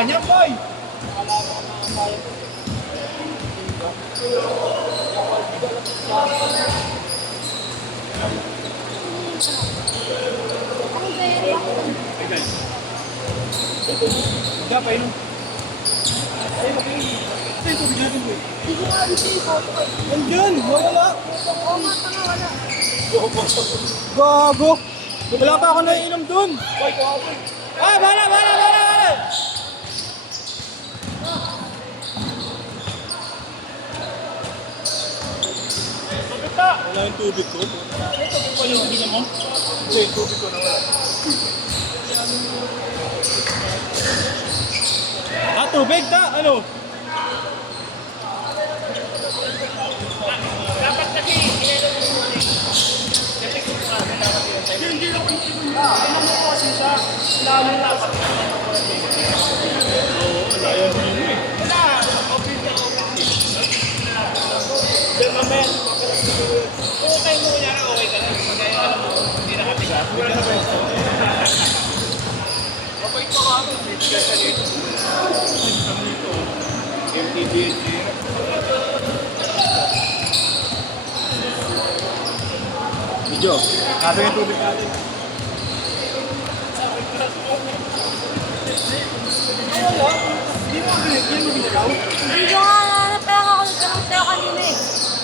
Kanya, boy! Hindi pa yun. Ay, mag-iin. Ito yung tubig natin, boy. Hindi ko nga ito yung photo ko. Nandyan, wala. Oo nga, tanga, wala. Gago. Wala pa ako naiinom dun. Boy, kawaboy. Ah, bala! Wala yung tubig ko. Ito yung tubig mo? Hindi, yung tubig ko na wala. Ah, tubig ta? Ano? Dapat kasi, Hindi lang ko yung ano mo kasi sa lalo na. Oo, wala yun eh. wala. Okay na okay. Then mamaya, okay mo yan, okay ka lang. Pagkaya alam mo, hindi nakatigas. Okay pa ka ako. Hindi ka sa dito. MTBH. Video, nasa yung tubig natin. Wala. Hindi mo binigyan mo biglaw. Hindi ko nga nahanap, kaya ako nagkaroon sa'yo kanina eh.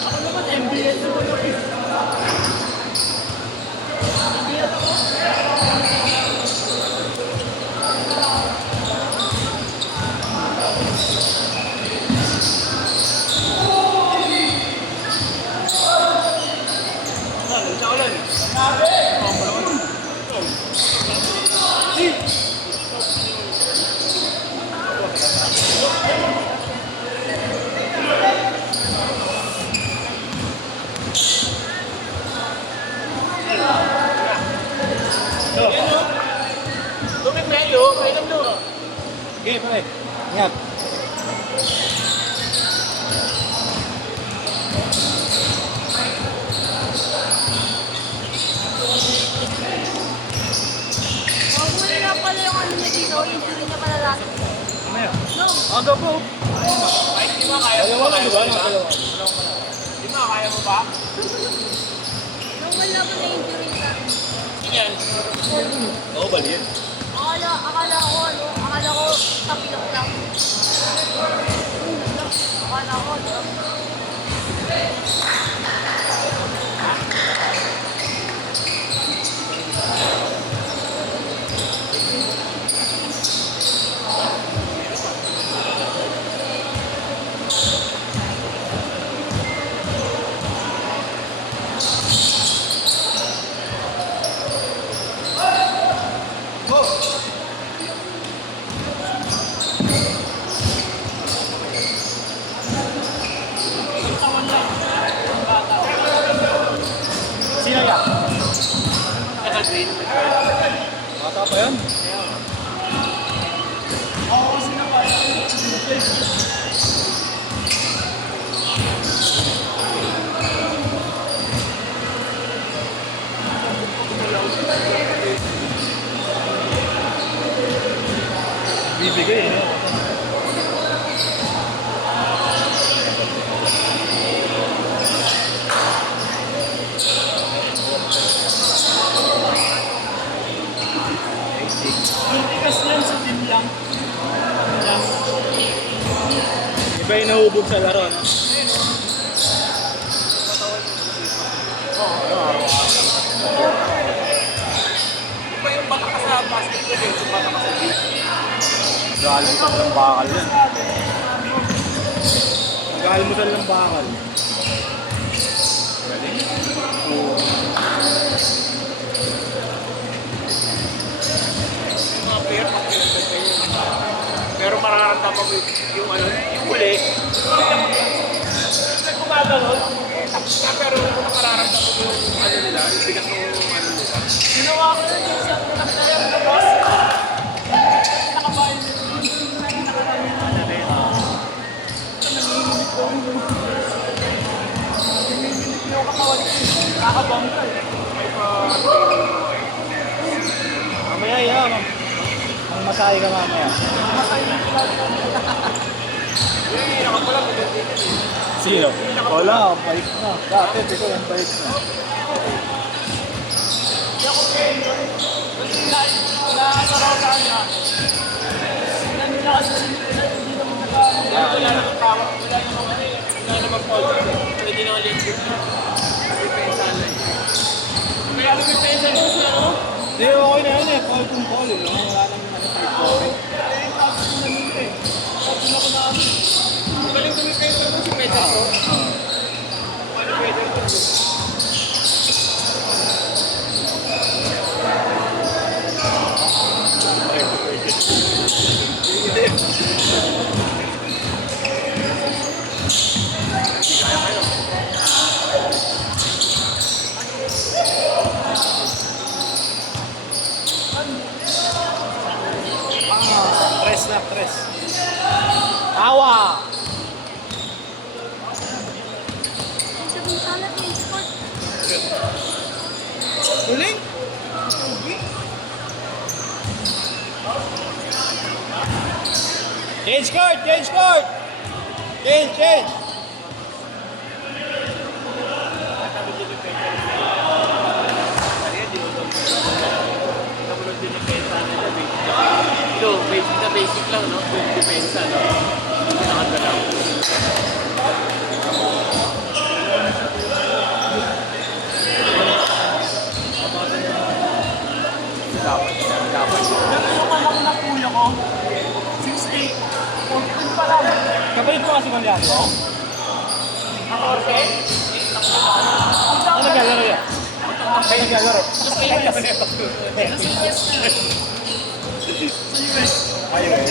Ako naman MBS na wala. Tumig medyo, may lang doon. Okay, pare. Ingat. Mahuli na pala yung ano niya dito, injury niya pala last. Mamaya. No, Aga po. Ay, di ba kaya mo Dalawa ba? lang, diba? Dalawa. Di ba kaya mo ba? nung wala pa na injury niya. Yan. Oo, baliin. Akala ko tapilok lang. Akala ko, no? Sino yan? Naka-green. Bata pa yan? Oo, sino pa? Bibigay, no? Tikas yan sa team lang. Iba yung nahubog sa laro, no? Di ba yung bata ka sa basketball, yung bata ka sa beach? Nag-aalmusal ng bakal yan. Nag-aalmusal ng bakal. Galing. Oo. Yung mga player, pag pinagdag kayo. Pero mararamdaman mo yung ano, yung huli. Pag gumagano'n, tapos ka, pero mararamdaman mo yung ano nila, yung bigat ng ano nila. Ginawa ko na din sa player na boss. Nakabayan na din. Nanginginig ko. Nanginginig ko yung katawan ko. Nakabangka eh. Mamaya yan. Ang masahe ka mamaya. Yung hirap pala, maganda yun eh. Sino? Wala, ang bait na. Dati, di ko ang bait na. Hindi ako kayo. Nakasaraw sa kanya. Nandila kasi hindi naman Wala namang tawag, wala namang fault. Pwede naman lecture. Depensa lang. Kaya lumipensa mo siya, no? Hindi, okay na yun eh. Call kung call eh. Wala naman type copy. Eh, tapos ko na nun eh. Tapos ako na ano. Galing kumipensa mo si Pedro. Ano Pedro? Tres na, tres. Tawa! Sabihin sana transport. Huling? Change court! Change court! Change, change! Ito, basic na basic lang, no? Depensa, no? Pinakanta lang. Dapat. Yung anak na kuya ko, 6'8". 14 pa lang. Kapalit mo kasi kung liyan mo? Ano naglalaro yan? Ay, naglalaro. Ayun eh.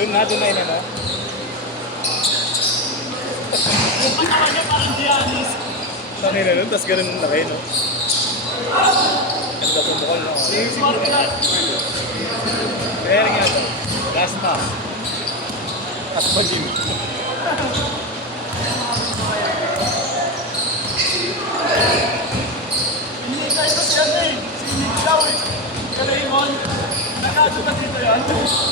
Doon na yun ano? Yung anak niya parang Giannis. Sakin na nun, tapos ganun na kayo, no? Ganda po bukol, no? Smart na. Kaya rin nga ito. Last na. At mag-gym. Hindi ka ito siya na eh. Sinig daw eh. Kalaimon. Nakatuta dito yan.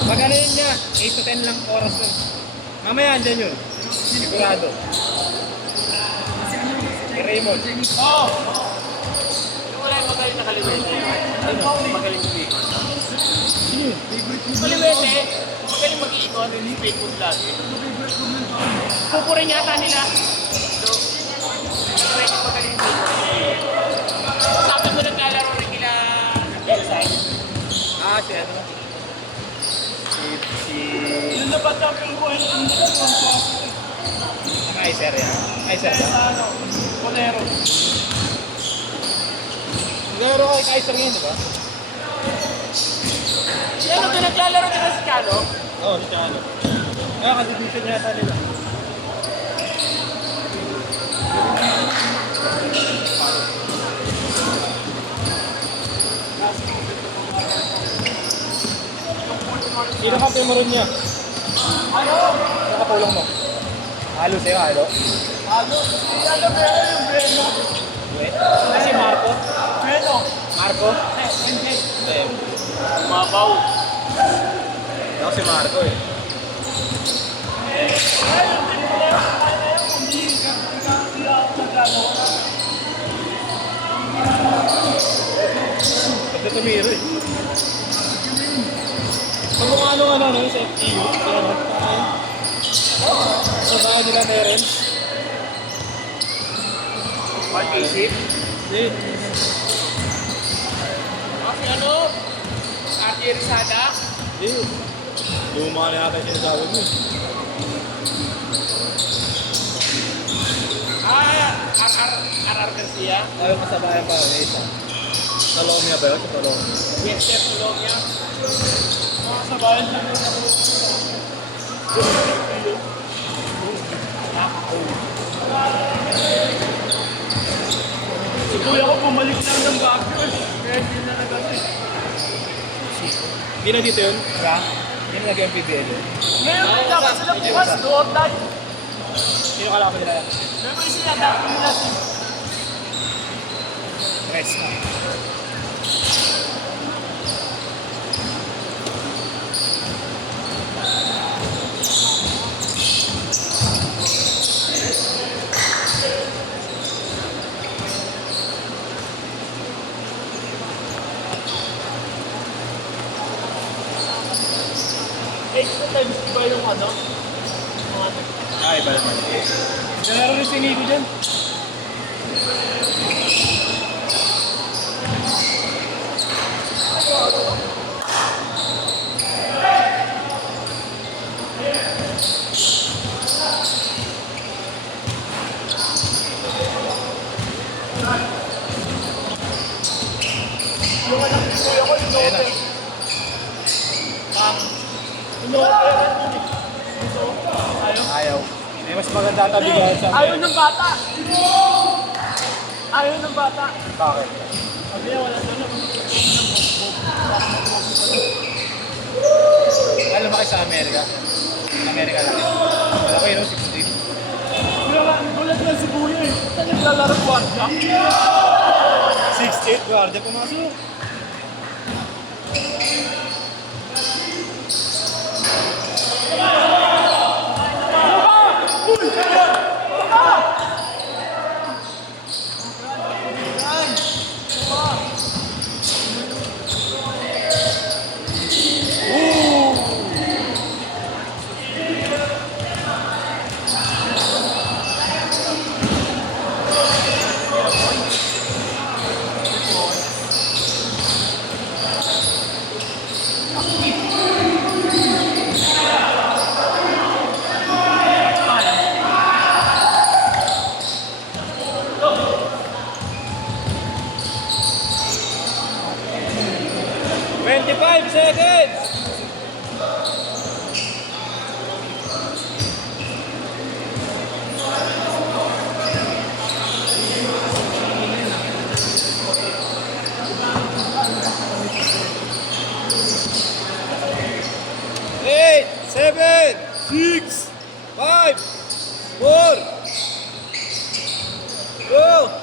Mag ano yun niya? 8 to 10 lang oras nun. Mamaya andyan yun. Sigurado. Si Raymond. Oo. Yung wala yung magaling na kaliwete. Magaling kumikot. Kaliwete, magaling mag-iikot. Facebook lagi. Pupurin yata nila. So, pwede magaling kumikot. Sabi mo naglalaro rin nila Belside. Ah, si ano? Si... Yun na ba champion ko yung Naka-Icer yan. Icer yan. sa ano? Bolero. Naglalaro kay Kaiser ngayon, di ba? Ano ba naglalaro nila si Chano? Oo, si Chano. Kaya ka-division niya yata nila. Sino kampi mo rin niya? Ano? Sino katulong mo? Halo sa'yo, halo? Ano? Ano ba yung Breno? Kasi Marco? Breno. Marco? MJ. Hindi. Umabaw. Ako si Marco eh. Pagka tumiro eh. Pag kung ano sa FTU, sa ano, sa bahay nila Terence. Pag-isip. Hindi. Kasi ano? Ate Rizada. Hindi. Luma na yata yung sinasabi mo eh. RR Garcia. Ayaw kasabayan pa yung isa. Sa Lomia ba yun? Sa Lomia. Yes, Chef Tulogya. Mga sabayan lang yun ako. Si kuya ko bumalik lang ng Baguio eh. Kaya hindi na nag-ano eh. Hindi na dito yun? Diba? Hindi na nag-MPBL yun. Ngayon may dapat sila bukas, do or die. Sino kalaban nila? Meron sila dapat nila si Rest na. extra times ba yung ano? Mga Ay, iba naman. Nalaro rin si Nico dyan. yung anak ni Kuya ko, yung Ayan na. over. Ino-operan mo eh. Ayaw? Ayaw. May mas maganda tabi ka sa Ayaw ng bata. Ayaw ng bata. Bakit? Sabi niya, wala na lang. Alam mo kayo sa Amerika? Amerika lang. Wala kayo, no? 16. Kuya nga, gulat lang si Kuya eh. Saan naglalaro guardia? 6'8", guardia pumasok. Seconds! Eight, 7, 6, 5, 4, go!